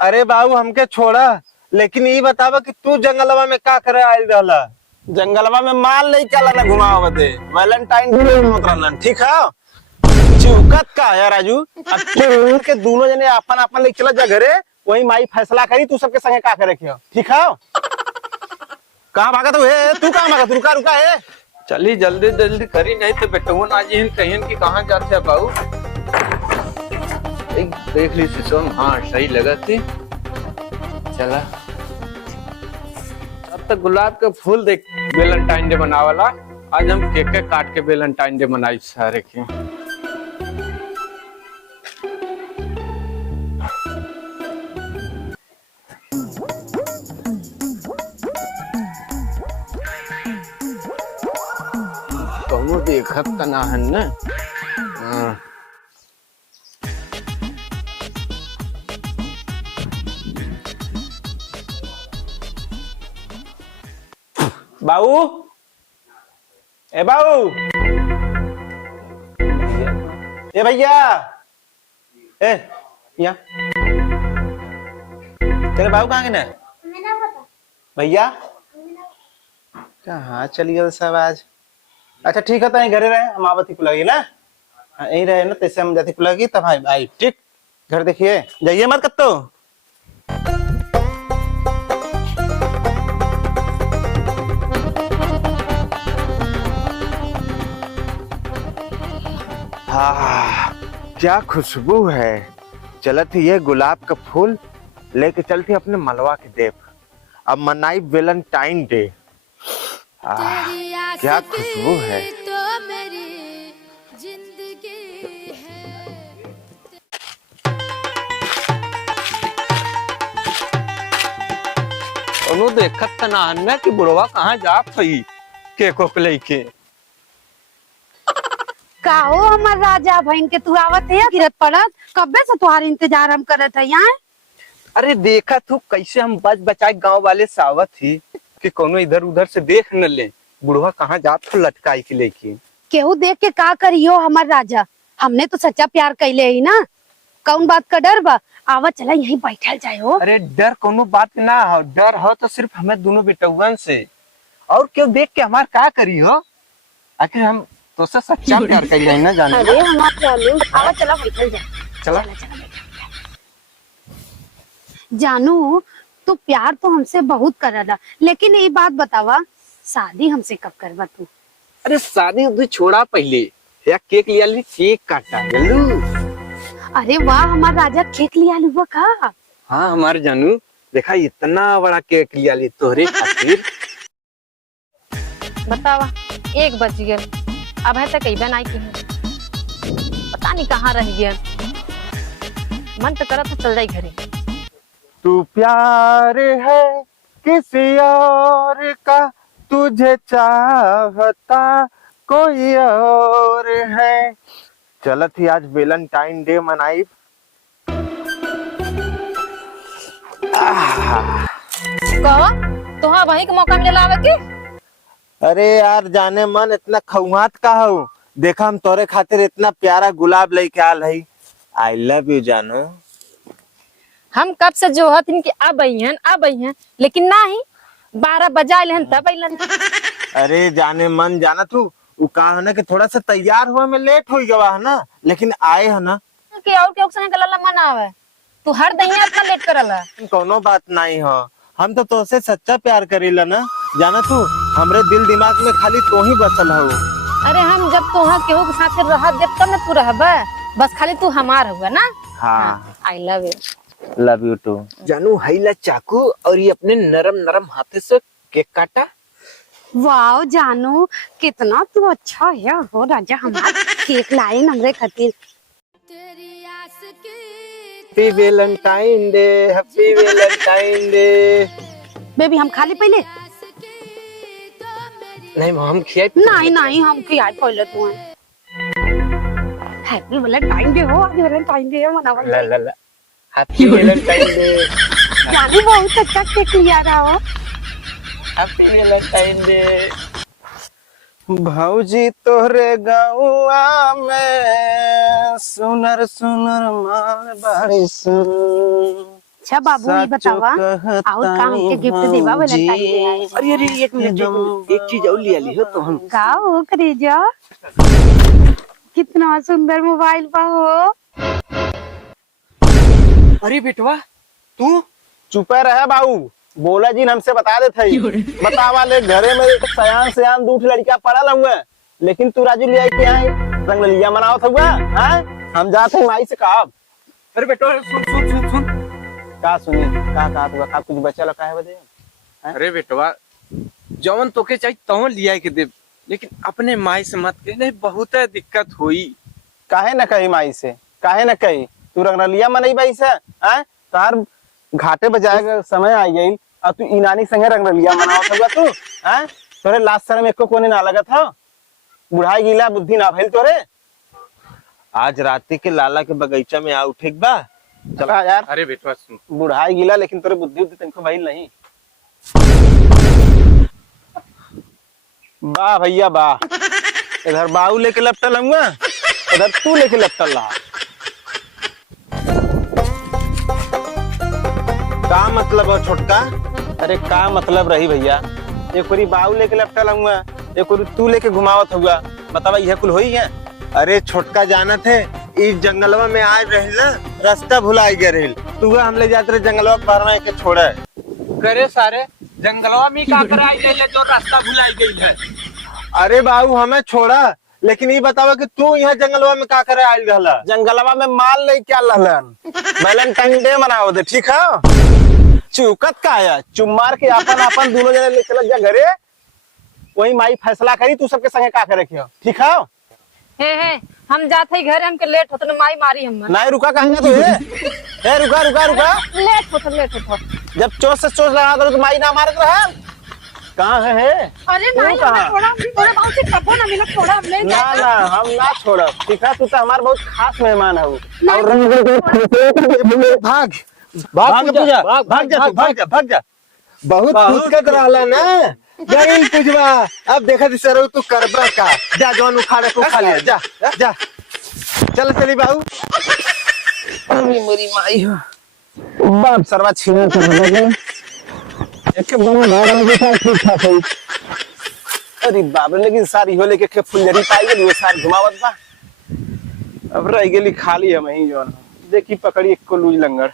अरे बाबू हमके छोड़ा, लेकिन ये बतावा कि तू जंगलवा में का करे आयल रहला। जंगलवा में माल नहीं चला ना घुमाओ बते वैलेंटाइन डे में उतरना ठीक है। चिवकत का है राजू। अब तू के दोनों जने अपन अपन ले चला जा घरे, वही माई फैसला करी तू सबके संगे का करे क्यों ठीक है। कहाँ भागा तू है, तू कहाँ भागा, तू रुका रुका है। चली जल्दी जल्दी करी, नहीं तो बेटुन आज ही कहीं की कहाँ जाते हैं बाबू। देख ली सिसोन, हाँ सही लगा थी। चला अब तक गुलाब के फूल देख वैलेंटाइन डे मनावाला। आज हम केक काट के वैलेंटाइन डे मनाई सारे की। कौनो देखत तना है ना। हाँ बाबू, ए बाबू, ए भैया, ए यहाँ तेरे बाबू कहाँ गए ना भैया। कहाँ चली गए सब आज। अच्छा ठीक है तो यहीं घरे रहे, हम आवती को लगी ना। हाँ यहीं रहे ना, तैसे हम जाती को लगी तब आई ठीक। घर देखिए जाइए मत कत्तो। हाँ क्या खुशबू है। चलत ये गुलाब का फूल लेके चलती अपने मलवा के देव। अब मनाई वैलेंटाइन डे। क्या खुशबू है। तो मेरी जिंदगी है। कौनो देखत तना है ना कि बुढ़वा कहाँ जा पई केको के लेके। का हो हमार राजा बहन के तू आवत है गिरत पड़त, कब्बे से तुम्हारे इंतजार हम करत है यहाँ। अरे देखा तू कैसे हम बच बचाए गांव वाले सावत ही कि कोनो इधर उधर से देख न ले बुढ़वा कहाँ जात हो लटकाई के लेके। केहू देख के का करियो हमार राजा, हमने तो सच्चा प्यार कैले ही ना। कौन बात का डर बा, आवत चला यहीं बैठल जाए हो। अरे डर कोनो बात ना हो, डर हो तो सिर्फ हमें दोनों बेटुअन से, और क्यों देख के हमार का करी हो। आखिर हम तो से सच्चा प्यार कर ले ना जाने। अरे हमार जानू, आवत चला बैठल जाए। चला जानू तू प्यार तो हमसे बहुत करला, लेकिन ये बात बतावा शादी हमसे कब करवा तू। अरे शादी उदी छोड़ा पहले, या केक लिया ली, केक काटा गलू। अरे वाह हमार राजा केक लिया लुआ का। हाँ हमारे जानू देखा इतना बड़ा केक लिया ली तोहरे खातिर। बतावा 1 बज गया, अब है तक कई आई की पता नहीं कहाँ रह गया। मन तो करा था चल जाए घरे। तू प्यार है किसी और का, तुझे चाहता कोई और है। चलत ही आज वैलेंटाइन डे मनाई। कहो तो हाँ वही का मौका मिला आवे के। अरे यार जाने मन इतना खौहात का हो। देखा हम तोरे खातिर इतना प्यारा गुलाब लेके आल है। आई लव यू जानू। हम कब से जो हत इनकी अब आई हैं, लेकिन ना ही 12 बजा लेहन तब अइलन। अरे जाने मन जाना तू वो कहा है ना कि थोड़ा सा तैयार हुआ में लेट हो गया है ना, लेकिन आए है ना के और के संग गला मन आवे। तू हर दहिया इतना लेट करला। कोनो बात नहीं हो। हम तो तोसे सच्चा प्यार करेला ना जाना तू। हमरे दिल दिमाग में खाली तो ही बसल हो। अरे हम जब तोहा केहू के साथ रह देब तब ना तू रहबे, बस खाली तू हमार हुआ ना। हाँ I love you. Love you too. जानू हैला चाकू और ये अपने नरम नरम हाथे से केक काटा। वाह जानू कितना तू अच्छा है हो राजा, हमार केक लाए हमरे खातिर। तेरी आस की happy Valentine day, happy Valentine day. Baby हम खा ले पहले। आस की तो मेरी नहीं हम खियाई। नहीं नहीं हम खियाए पहले तू। हैप्पी वैलेंटाइन डे हो, आज वैलेंटाइन डे मनावा। ला ला ला हैप्पी वैलेंटाइन डे। जानू बहुत अच्छा केक लिया रहा हो। Happy Valentine day. भौजी तोहरे गौआ में सुनर सुनर माल बाड़ी सुन। अच्छा बाबू ये बतावा और का हमके गिफ्ट देवा वैलेंटाइन डे आए। अरे अरे एक मिनट एक चीज और लिया ली हो तो हम का हो करेजा कितना सुंदर मोबाइल बा हो। अरे बेटवा तू चुपे रहे बाबू, बोला जी हमसे बता देते ही बतावा ले घरे में एक सयान सयान दूठ लड़का पड़ा हुआ, लेकिन तू राजू ले आई के यहाँ रंगलिया मनावत हुआ हैं? हम जाते हैं माई से कहा। अरे बेटवा सुन सुन सुन सुन का सुनी का हुआ का कुछ बचा लो काहे बदे? अरे बेटवा जौन तोके चाहिए तौन लिया के दे, लेकिन अपने माई से मत कह, नहीं बहुत दिक्कत हुई। काहे न कही माई से, काहे न कही तू रंगलिया मनई बाई से हैं? तार घाटे बजाए का समय आ गई और तू इनानी संगे रंगलिया मनावत हुआ तू हैं? तोरे लास्ट शर्म एको कोने ना लगत हो, बुढ़ाई गिला बुद्धि ना भइल तोरे। आज राती के लाला के बगीचा में आ उठे बा। चला यार, अरे बेटवा सुन, बुढ़ाई गिला लेकिन तोरे बुद्धि उद्धि तुमको भइल नहीं। वाह भैया वाह, इधर बाऊ लेके लपटल हुआ, इधर तू लेके लपटल रहा। का मतलब है छोटका? अरे का मतलब रही भैया, एक कोरी बाऊ लेके लपटल हुआ, एक कोरी तू लेके घुमावत हुआ, बतावा यह कुल होई है? अरे छोटका जाना थे इस जंगलवा में आए रहे ना, रास्ता भुलाई गए रहे, तू हम ले जाते रहे जंगलवा पार में के छोड़े। करे सारे जंगलवा में का कर आई है जो रास्ता भुलाई गई है। अरे बाबू हमें छोड़ा, लेकिन ये बतावा कि तू यहाँ जंगलवा में का करे आई रहला? जंगलवा में माल ले क्या लहलन, वैलेंटाइन डे मनाओ दे, ठीक है? चुकत का है, चुम्मार के अपन अपन दोनों जने ले चल जा घरे, वही माई फैसला करी तू सबके संगे का करे क्यों, ठीक है? हे हम जाते ही घर, हमके लेट होत न माई मारी हम। नहीं रुका कहेंगे तो ये रुका रुका रुका, लेट होत। जब चोट से चोट लगा करो तो माई ना मारत रहा। कहाँ है? अरे तू नहीं कहाँ? हमने थोड़ा थोड़ा बहुत से कपो ना मिला थोड़ा हमने ना ना हम ना छोड़, ठीक है? तू तो हमारे बहुत खास मेहमान है। भाग भाग पूजा, भाग जा। बहुत फुसकत रहला ना, गई पूजवा। अब देखा सर तू करबा का, जा जौन उखाड़े को खा ले, जा जा चल चली बाबू। मेरी माई हो बाप सरवा छीना कर लगे, एक बड़ा भाड़ा के साथ ठीक ठाक है। अरे बाप रे, लेकिन सारी हो लेके के फुलझड़ी पाई गई वो सार घुमावत बा। अब रह गेली खाली हम ही जोन देखी पकड़ी एक को लूज लंगर।